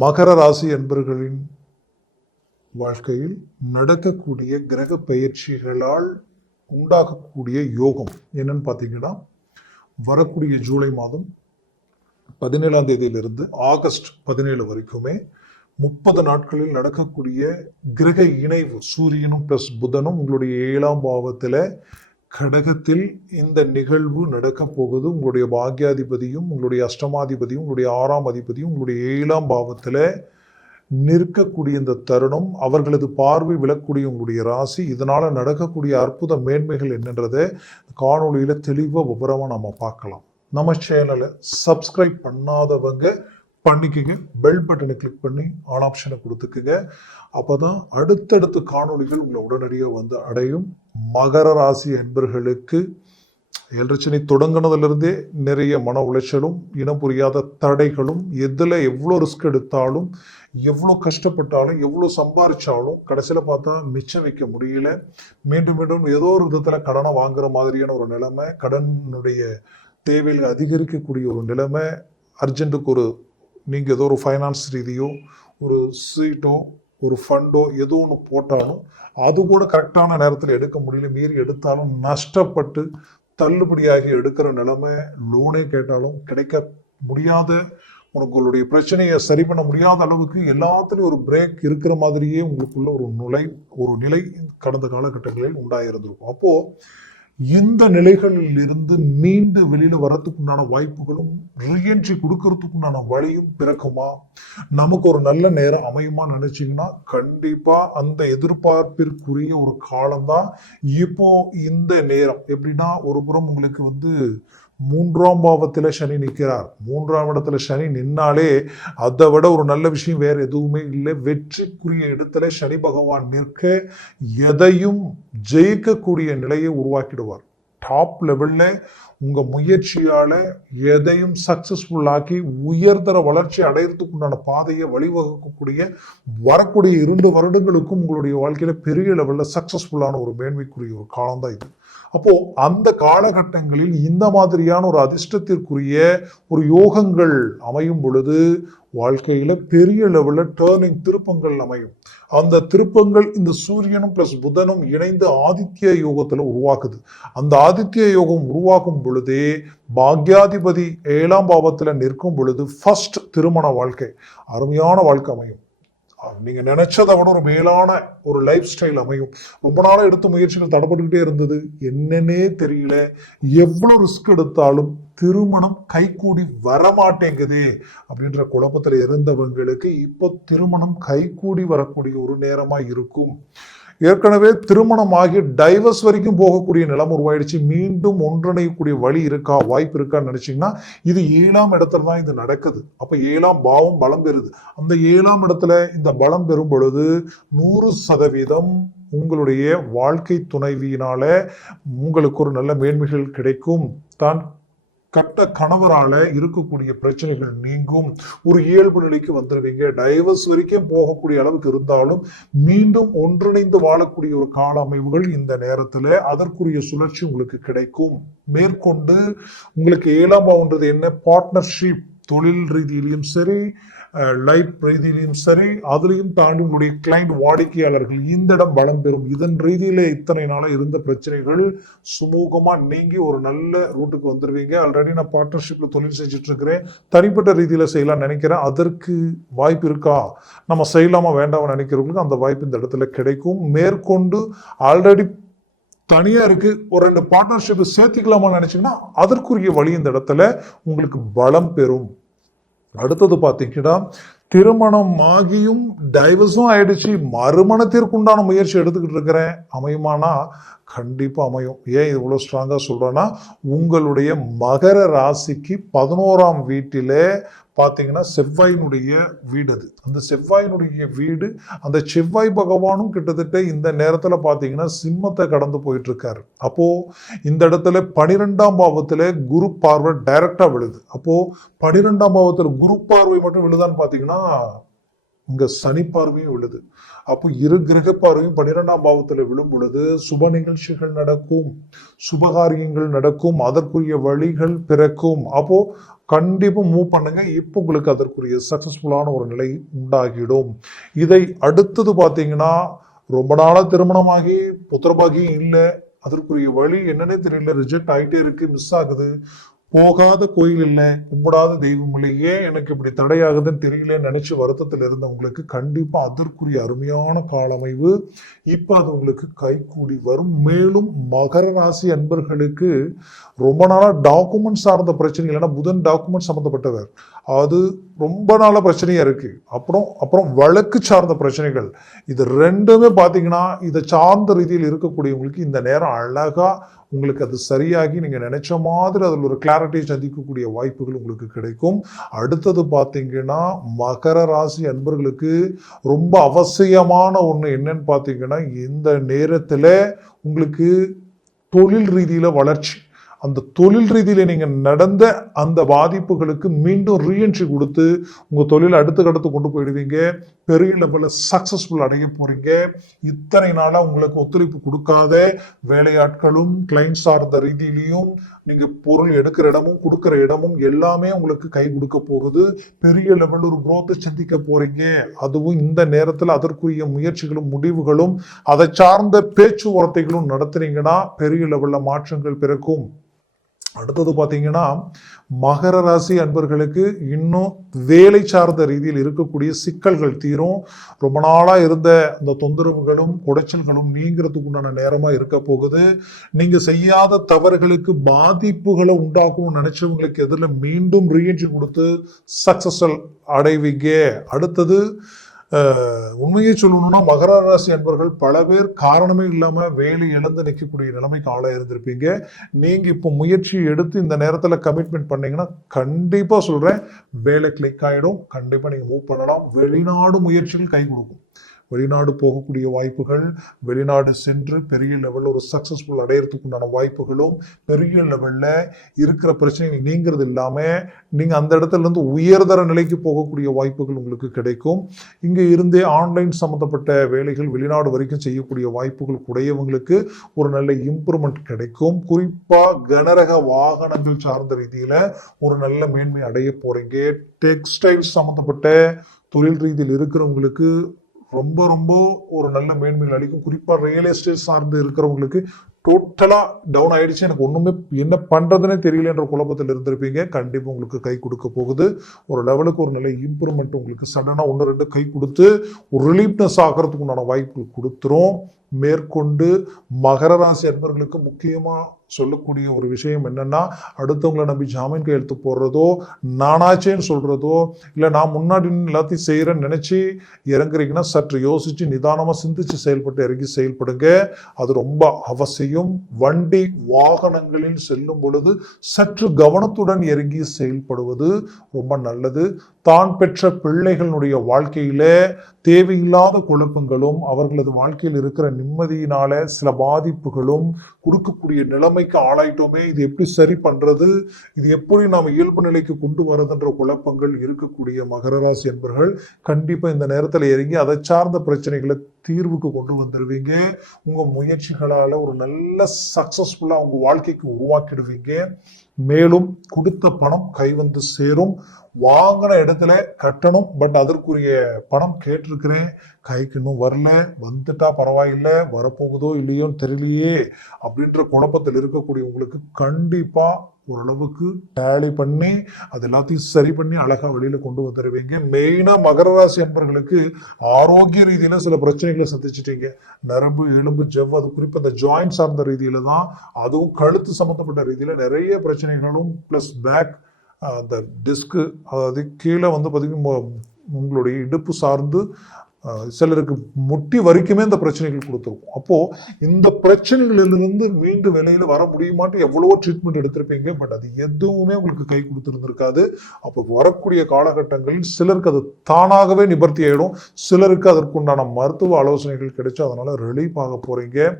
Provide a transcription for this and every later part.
மகர ராசி என்பர்களின் வாழ்க்கையில் நடக்கக்கூடிய கிரக பயிற்சிகளால் உண்டாகக்கூடிய யோகம் என்னன்னு பார்த்தீங்கன்னா, வரக்கூடிய ஜூலை மாதம் 17ஆம் தேதியிலிருந்து ஆகஸ்ட் 17 வரைக்குமே 30 நாட்களில் நடக்கக்கூடிய கிரக இணைவு சூரியனும் பிளஸ் புதனும் உங்களுடைய 7ஆம் பாவத்தில் கடகத்தில் இந்த நிகழ்வு நடக்க போகுது. உங்களுடைய பாக்யாதிபதியும் உங்களுடைய அஷ்டமாதிபதியும் உங்களுடைய 6ஆம் அதிபதியும் உங்களுடைய 7ஆம் பாவத்தில் நிற்கக்கூடிய இந்த தருணம், அவர்களது பார்வை விழக்கூடிய உங்களுடைய ராசி. இதனால நடக்கக்கூடிய அற்புத மேன்மைகள் என்னன்றதை காணொலியில தெளிவாக விவரமா நம்ம பார்க்கலாம். நம்ம சேனலை சப்ஸ்கிரைப் பண்ணாதவங்க பண்ணிக்கங்க, பெல் பட்டனை கிளிக் பண்ணி ஆல் ஆப்ஷனை கொடுத்துக்குங்க. அப்போதான் அடுத்தடுத்த காணொலிகள் உங்களை உடனடியாக வந்து அடையும். மகர ராசி என்பர்களுக்கு ஏழரை தொடங்கினதுலேருந்தே நிறைய மன உளைச்சலும் இனம் புரியாத தடைகளும், எதில் எவ்வளோ ரிஸ்க் எடுத்தாலும் எவ்வளோ கஷ்டப்பட்டாலும் எவ்வளோ சம்பாதிச்சாலும் கடைசியில் பார்த்தா மிச்சம் வைக்க முடியல. மீண்டும் மீண்டும் ஏதோ ஒரு விதத்தில் கடனை வாங்குற மாதிரியான ஒரு நிலைமை, கடனுடைய தேவைகள் அதிகரிக்கக்கூடிய ஒரு நிலைமை, அர்ஜென்ட்டுக்கு நீங்கள் ஏதோ ஒரு ஃபைனான்ஸ் ரீதியோ ஒரு சீட்டோ ஒரு ஃபண்டோ ஏதோ ஒன்று போட்டாலும் அது கூட கரெக்டான நேரத்தில் எடுக்க முடியல, மீறி எடுத்தாலும் நஷ்டப்பட்டு தள்ளுபடியாகி எடுக்கிற நிலைமை, லோனே கேட்டாலும் கிடைக்க முடியாத, உங்களுடைய பிரச்சனையை சரி பண்ண முடியாத அளவுக்கு எல்லாத்துலேயும் ஒரு பிரேக் இருக்கிற மாதிரியே உங்களுக்குள்ள ஒரு நிலை கடந்த காலகட்டங்களில் உண்டாயிருந்திருக்கும். அப்போது இந்த நிலைகளில் இருந்து மீண்டு வெளியில வரத்துக்குண்டான வாய்ப்புகளும் ரீஎன்ட்ரி கொடுக்கறதுக்குண்டான வழியும் பிறக்குமா, நமக்கு ஒரு நல்ல நேரம் அமையுமா நினைச்சீங்கன்னா கண்டிப்பா அந்த எதிர்பார்ப்பிற்குரிய ஒரு காலம்தான் இப்போ இந்த நேரம். எப்படின்னா, ஒரு புறம் உங்களுக்கு 3ஆம் பாவத்துல சனி நிற்கிறார். 3ஆம் இடத்துல சனி நின்னாலே அதை விட ஒரு நல்ல விஷயம் வேற எதுவுமே இல்லை. வெற்றிக்குரிய இடத்துல சனி பகவான் நிற்க எதையும் ஜெயிக்கக்கூடிய நிலையை உருவாக்கிடுவார். டாப் லெவல்ல உங்க முயற்சியால எதையும் சக்சஸ்ஃபுல்லாக்கி உயர்தர வளர்ச்சி அடையறதுக்கு உண்டான பாதையை வழிவகுக்கக்கூடிய வரக்கூடிய 2 வருடங்களுக்கும் உங்களுடைய வாழ்க்கையில பெரிய லெவல்ல சக்சஸ்ஃபுல்லான ஒரு மேன்மைக்குரிய ஒரு காலம்தான் இது. அப்போ அந்த காலகட்டங்களில் இந்த மாதிரியான ஒரு அதிர்ஷ்டத்திற்குரிய ஒரு யோகங்கள் அமையும் பொழுது வாழ்க்கையில பெரிய லெவல்ல டேர்னிங் திருப்பங்கள் அமையும். அந்த திருப்பங்கள் இந்த சூரியனும் பிளஸ் புதனும் இணைந்து ஆதித்ய யோகத்துல உருவாக்குது. அந்த ஆதித்ய யோகம் உருவாக்கும் பொழுதே பாக்யாதிபதி 7ஆம் பாவத்துல நிற்கும் பொழுது ஃபர்ஸ்ட் திருமண வாழ்க்கை, அருமையான வாழ்க்கை அமையும். நீங்க நினைச்சதை விட ஒரு மேலான ஒரு லைஃப் ஸ்டைல் அமையும். ரொம்ப நாளா எடுத்த முயற்சிகள் தடைப்பட்டுக்கிட்டே இருந்தது, என்னன்னே தெரியல, எவ்வளவு ரிஸ்க் எடுத்தாலும் திருமணம் கைகூடி வரமாட்டேங்குது அப்படின்ற குழப்பத்துல இருந்தவங்களுக்கு இப்போ திருமணம் கைகூடி வரக்கூடிய ஒரு நேரமா இருக்கும். ஏற்கனவே திருமணம் ஆகி டைவர்ஸ் வரைக்கும் போகக்கூடிய நிலம் உருவாயிடுச்சு. மீண்டும் ஒன்றிணையக்கூடிய வழி இருக்கா, வாய்ப்பு இருக்கான்னு நினைச்சீங்கன்னா இது 7ஆம் இடத்துல தான் இது நடக்குது. அப்ப 7ஆம் பாவம் பலம் பெறுது. அந்த 7ஆம் இடத்துல இந்த பலம் பெறும் பொழுது 100% உங்களுடைய வாழ்க்கை துணைவியினால உங்களுக்கு ஒரு நல்ல மேன்மைகள் கிடைக்கும். தான் கட்ட கணவரால இருக்கக்கூடிய பிரச்சனைகள் நீங்கும். ஒரு இயல்பு நிலைக்கு வந்துடுவீங்க. டைவர்ஸ் வரைக்கும் போகக்கூடிய அளவுக்கு இருந்தாலும் மீண்டும் ஒன்றிணைந்து வாழக்கூடிய ஒரு கால அமைவுகள் இந்த நேரத்துல அதற்குரிய சுழற்சி உங்களுக்கு கிடைக்கும். மேற்கொண்டு உங்களுக்கு 7ஆம் பாவம்ன்றது என்ன, பார்ட்னர்ஷிப், தொழில் ரீதியிலையும் சரி, லைஃப் ரீதியிலையும் சரி, அதுலையும் தாண்டி உங்களுடைய கிளைண்ட் வாடிக்கையாளர்கள் இந்த இடம் பலம் பெறும். இதன் ரீதியில இத்தனை நாளா இருந்த பிரச்சனைகள் சுமூகமா நீங்கி ஒரு நல்ல ரூட்டுக்கு வந்துருவீங்க. ஆல்ரெடி நான் பார்ட்னர்ஷிப்ல தொழில் செஞ்சுட்டு இருக்கிறேன், தனிப்பட்ட ரீதியில செய்யலாம்னு நினைக்கிறேன். அதற்கு வாய்ப்பு இருக்கா, நம்ம செய்யலாமா வேண்டாம் நினைக்கிறவங்களுக்கு அந்த வாய்ப்பு இந்த இடத்துல கிடைக்கும். மேற்கொண்டு ஆல்ரெடி தனியா இருக்கு, ஒரு 2 பார்ட்னர்ஷிப் சேர்த்துக்கலாமா நினைச்சீங்கன்னா அதற்குரிய வழி இந்த இடத்துல உங்களுக்கு பலம் பெறும். அடுத்தது பார்த்தீங்கன்னா, திருமணம் ஆகியும் டைவர்ஸும் ஆயிடுச்சு, மறுமணத்திற்குண்டான முயற்சி எடுத்துக்கிட்டு இருக்கிறேன், அமையுமானா கண்டிப்பா அமையும். ஏன் இவ்வளோ ஸ்ட்ராங்கா சொல்றேன்னா, உங்களுடைய மகர ராசிக்கு 11ஆம் வீட்டிலே பார்த்தீங்கன்னா செவ்வாயினுடைய வீடு அது. அந்த செவ்வாயினுடைய வீடு, அந்த செவ்வாய் பகவானும் கிட்டத்தட்ட இந்த நேரத்துல பார்த்தீங்கன்னா சிம்மத்தை கடந்து போயிட்டு இருக்காரு. அப்போ இந்த இடத்துல 12ஆம் பாவத்துல குரு பார்வை டைரக்டா விழுது. அப்போ 12ஆம் பாவத்துல குரு பார்வை மட்டும் விழுதான்னு பார்த்தீங்கன்னா இங்க சனி பார்வையும் விழுது. அப்போ இரு கிரக பார்வையும் 12ஆம் பாவத்துல விழும் பொழுது சுப நிகழ்ச்சிகள் நடக்கும், சுபகாரியங்கள் நடக்கும், அதற்குரிய வழிகள் பிறக்கும். அப்போ கண்டிப்பா மூவ் பண்ணுங்க. இப்போ உங்களுக்கு அதற்குரிய சக்சஸ்ஃபுல்லான ஒரு நிலை உண்டாகிடும். இதை அடுத்தது பாத்தீங்கன்னா, ரொம்ப நாளா திருமணமாகி புத்திரபாகியம் இல்லை, அதற்குரிய வழி என்னன்னே தெரியல, ரிஜெக்ட் ஆகிட்டே இருக்கு, மிஸ் ஆகுது, போகாத கோயில் இல்லை, கும்பிடாத தெய்வம் இல்லை, ஏன் எனக்கு இப்படி தடையாகுதுன்னு தெரியல நினைச்சு வருத்தத்தில் இருந்தவங்களுக்கு கண்டிப்பா அதற்குரிய அருமையான காலமைவு இப்ப அது உங்களுக்கு கைகூடி வரும். மேலும் மகர ராசி அன்பர்களுக்கு ரொம்ப நாளா டாக்குமெண்ட் சார்ந்த பிரச்சனை இல்லைன்னா, புதன் டாக்குமெண்ட் சம்பந்தப்பட்டவர், அது ரொம்ப நாள பிரச்சனையா இருக்கு. அப்புறம் வழக்கு சார்ந்த பிரச்சனைகள், இது ரெண்டுமே பாத்தீங்கன்னா இதை சார்ந்த ரீதியில் இருக்கக்கூடியவங்களுக்கு இந்த நேரம் அழகா உங்களுக்கு அது சரியாகி நீங்க நினைச்ச மாதிரி அதில் ஒரு கிளாரிட்டி சந்திக்கக்கூடிய வாய்ப்புகள் உங்களுக்கு கிடைக்கும். அடுத்தது பாத்தீங்கன்னா மகர ராசி அன்பர்களுக்கு ரொம்ப அவசியமான ஒண்ணு என்னன்னு பாத்தீங்கன்னா, இந்த நேரத்துல உங்களுக்கு தொழில் ரீதியில வளர்ச்சி, அந்த தொழில் ரீதியில நீங்க நடந்த அந்த பாதிப்புகளுக்கு மீண்டும் ரீஎன்ட்ரி கொடுத்து உங்க தொழிலை அடுத்து கொண்டு போயிடுவீங்க. பெரிய லெவல்ல சக்சஸ்ஃபுல் அடைய போறீங்க. இத்தனை நாளா உங்களுக்கு ஒத்துழைப்பு கொடுக்காத வேலையாட்களும் கிளைண்ட் சார்ந்த ரீதியிலையும் நீங்க பொருள் எடுக்கிற இடமும் கொடுக்கிற இடமும் எல்லாமே உங்களுக்கு கை கொடுக்க போகுது. பெரிய லெவல் ஒரு growth சந்திக்க போறீங்க. அதுவும் இந்த நேரத்துல அதற்குரிய முயற்சிகளும் முடிவுகளும் அதை சார்ந்த பேச்சுவார்த்தைகளும் நடத்துனீங்கன்னா பெரிய லெவல்ல மாற்றங்கள் பிறக்கும். அடுத்தது பாத்தீங்கன்னா மகர ராசி அன்பர்களுக்கு இன்னும் வேலை சார்ந்த ரீதியில் இருக்கக்கூடிய சிக்கல்கள் தீரும். ரொம்ப நாளா இருந்த அந்த தொந்தரவுகளும் குடைச்சல்களும் நீங்கிறதுக்கு உண்டான நேரமா இருக்க போகுது. நீங்க செய்யாத தவறுகளுக்கு பாதிப்புகளை உண்டாக்கும் நினைச்சவங்களுக்கு எதிரில் மீண்டும் ரீஎன்ட்ரி கொடுத்து சக்சஸ் அடைவீங்க. அடுத்தது உண்மையை சொல்லணும்னா மகர ராசி அன்பர்கள் பல பேர் காரணமே இல்லாம வேலை இழந்து நிற்கக்கூடிய நிலைமைக்கு ஆளாக இருந்திருப்பீங்க. நீங்க இப்போ முயற்சி எடுத்து இந்த நேரத்துல கமிட்மெண்ட் பண்ணீங்கன்னா கண்டிப்பா சொல்றேன் வேலை கிளிக் ஆயிடும். கண்டிப்பா நீங்க மூவ் பண்ணலாம். வெளிநாடு முயற்சிகள் கை கொடுக்கும். வெளிநாடு போகக்கூடிய வாய்ப்புகள், வெளிநாடு சென்று பெரிய லெவலில் ஒரு சக்சஸ்ஃபுல் அடையிறதுக்கு உண்டான வாய்ப்புகளும், பெரிய லெவல்ல இருக்கிற பிரச்சனைகள் நீங்கிறது இல்லாம நீங்க அந்த இடத்துல இருந்து உயர்தர நிலைக்கு போகக்கூடிய வாய்ப்புகள் உங்களுக்கு கிடைக்கும். இங்க இருந்தே ஆன்லைன் சம்பந்தப்பட்ட வேலைகள் வெளிநாடு வரைக்கும் செய்யக்கூடிய வாய்ப்புகள் கூடியவங்களுக்கு ஒரு நல்ல இம்ப்ரூவ்மெண்ட் கிடைக்கும். குறிப்பா கனரக வாகனங்கள் சார்ந்த ரீதியில ஒரு நல்ல மேன்மை அடைய போறீங்க. டெக்ஸ்டைல் சம்பந்தப்பட்ட தொழில் ரீதியில் இருக்கிறவங்களுக்கு ரொம்ப ரொம்ப ஒரு நல்ல மேன்மைகள் அளிக்கும். குறிப்பா ரியல் எஸ்டேட் சார்ந்து இருக்கிறவங்களுக்கு டோட்டலா டவுன் ஆயிடுச்சு, எனக்கு ஒண்ணுமே என்ன பண்றதுன்னே தெரியல என்ற குழப்பத்தில் இருந்திருப்பீங்க. கண்டிப்பா உங்களுக்கு கை கொடுக்க போகுது. ஒரு லெவலுக்கு ஒரு நல்ல இம்ப்ரூவ்மெண்ட் உங்களுக்கு சடனா 1-2 கை கொடுத்து ஒரு ரிலீஃப்னஸ் ஆகிறதுக்கு உண்டான வாய்ப்பு கொடுத்துரும். மேற்கொண்டு மகர ராசி அன்பர்களுக்கு முக்கியமா சொல்லக்கூடிய ஒரு விஷயம் என்னன்னா, அடுத்தவங்களை நம்பி ஜாமீன் கையெழுத்து போடுறதோ, நானாச்சேன்னு சொல்றதோ, இல்லை நான் முன்னாடி எல்லாத்தையும் செய்யறேன்னு நினைச்சு இறங்குறீங்கன்னா சற்று யோசிச்சு நிதானமா சிந்திச்சு செயல்பட்டு இறங்கி செயல்படுங்க. அது ரொம்ப அவசியம். வண்டி வாகனங்களில் செல்லும் பொழுது சற்று கவனத்துடன் இறங்கி செயல்படுவது ரொம்ப நல்லது. தான் பெற்ற பிள்ளைகளுடைய வாழ்க்கையில தேவையில்லாத குழப்பங்களும் அவர்களது வாழ்க்கையில் இருக்கிற நிம்மதியினால சில பாதிப்புகளும் கொடுக்கக்கூடிய நிலைமைக்கு ஆளாயிட்டோமே, இது எப்படி சரி பண்றது, இது எப்படி நாம இயல்பு நிலைக்கு கொண்டு வரதுன்ற குழப்பங்கள் இருக்கக்கூடிய மகர ராசி என்பர்கள் கண்டிப்பா இந்த நேரத்துல இறங்கி அதை சார்ந்த பிரச்சனைகளை தீர்வுக்கு கொண்டு வந்துருவீங்க. உங்க முயற்சிகளால ஒரு நல்ல சக்சஸ்ஃபுல்லா உங்க வாழ்க்கைக்கு உருவாக்கிடுவீங்க. மேலும் கொடுத்த பணம் கை வந்து சேரும். வாங்கின இடத்துல கட்டணும், பட் அதற்குரிய பணம் கேட்டிருக்கிறேன், கைக்கு இன்னும் வரல, வந்துட்டா பரவாயில்லை, வரப்போகுதோ இல்லையோன்னு தெரியலையே அப்படின்ற குழப்பத்தில் இருக்கக்கூடிய உங்களுக்கு கண்டிப்பா ஓரளவுக்கு டேலி பண்ணி அது எல்லாத்தையும் சரி பண்ணி அழகா வெளியில கொண்டு வந்துடுவீங்க. மெயினா மகர ராசி என்பவர்களுக்கு ஆரோக்கிய ரீதியில சில பிரச்சனைகளை சந்திச்சிட்டீங்க. நரம்பு எலும்பு ஜவ், அது குறிப்பா இந்த ஜாயிண்ட் சார்ந்த ரீதியில தான், அதுவும் கழுத்து சம்பந்தப்பட்ட ரீதியில நிறைய பிரச்சனைகளும் பிளஸ் பேக் அந்த டிஸ்கு, அதாவது கீழே வந்து பார்த்தீங்கன்னா உங்களுடைய இடுப்பு சார்ந்து சிலருக்கு முட்டி வரைக்குமே இந்த பிரச்சனைகள் கொடுத்துருக்கும். அப்போ இந்த பிரச்சனைகளிலிருந்து மீண்டு வெளியில வர முடியுமாட்டு எவ்வளவோ ட்ரீட்மெண்ட் எடுத்திருப்பீங்க, பட் அது எதுவுமே உங்களுக்கு கை கொடுத்துருந்துருக்காது. அப்போ வரக்கூடிய காலகட்டங்களில் சிலருக்கு அது தானாகவே நிவர்த்தி ஆயிடும், சிலருக்கு அதற்குண்டான மருத்துவ ஆலோசனைகள் கிடைச்சு அதனால ரிலீஃப் ஆக போறீங்க.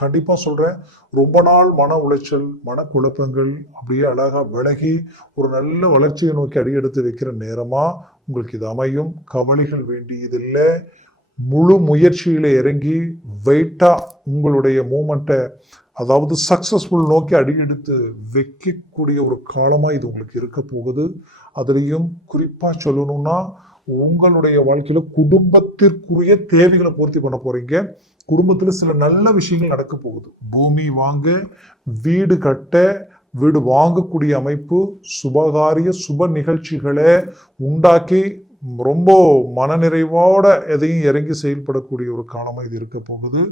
கண்டிப்பா சொல்றேன். ரொம்ப நாள் மன உளைச்சல், மனக்குழப்பங்கள் அப்படியே அழகா விலகி ஒரு நல்ல வளர்ச்சியை நோக்கி அடியெடுத்து வைக்கிற நேரமா உங்களுக்கு இது அமையும். கவலைகள் வேண்டியதில்லை. முழு முயற்சியில இறங்கி வெயிட்டா உங்களுடைய மூமெண்ட்டை, அதாவது சக்சஸ்ஃபுல் நோக்கி அடியெடுத்து வைக்கக்கூடிய ஒரு காலமா இது உங்களுக்கு இருக்க போகுது. அதுலேயும் குறிப்பா சொல்லணும்னா உங்களுடைய வாழ்க்கையில குடும்பத்திற்குரிய தேவைகளை பூர்த்தி பண்ண போறீங்க. குடும்பத்துல சில நல்ல விஷயங்கள் நடக்க போகுது. பூமி வாங்க, வீடு கட்ட, வீடு வாங்கக்கூடிய அமைப்பு, சுபகாரிய சுப நிகழ்ச்சிகளை உண்டாக்கி ரொம்ப மனநிறைவோட எதையும் இறங்கி செயல்படக்கூடிய ஒரு காலமா இது இருக்க போகுது.